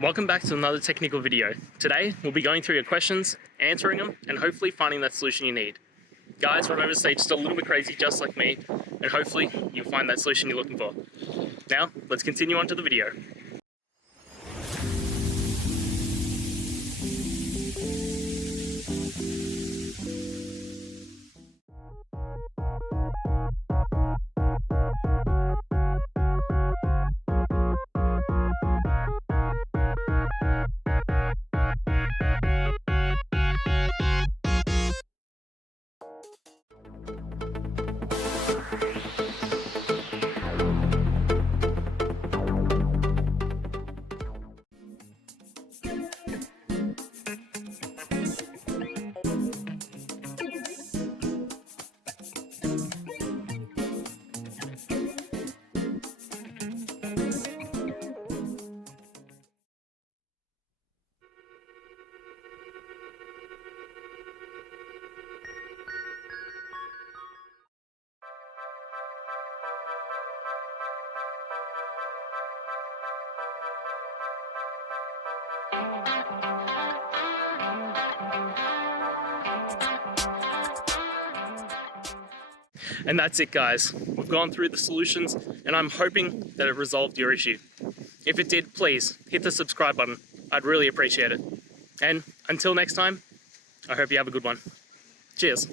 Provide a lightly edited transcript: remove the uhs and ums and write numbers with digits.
Welcome back to another technical video. Today, we'll be going through your questions, answering them, and hopefully finding that solution you need. Guys, remember to stay just a little bit crazy, just like me, and hopefully you'll find that solution you're looking for. Now, let's continue on to the video. And that's it, guys. We've gone through the solutions and I'm hoping that it resolved your issue. If it did, please hit the subscribe button. I'd really appreciate it. And until next time, I hope you have a good one. Cheers.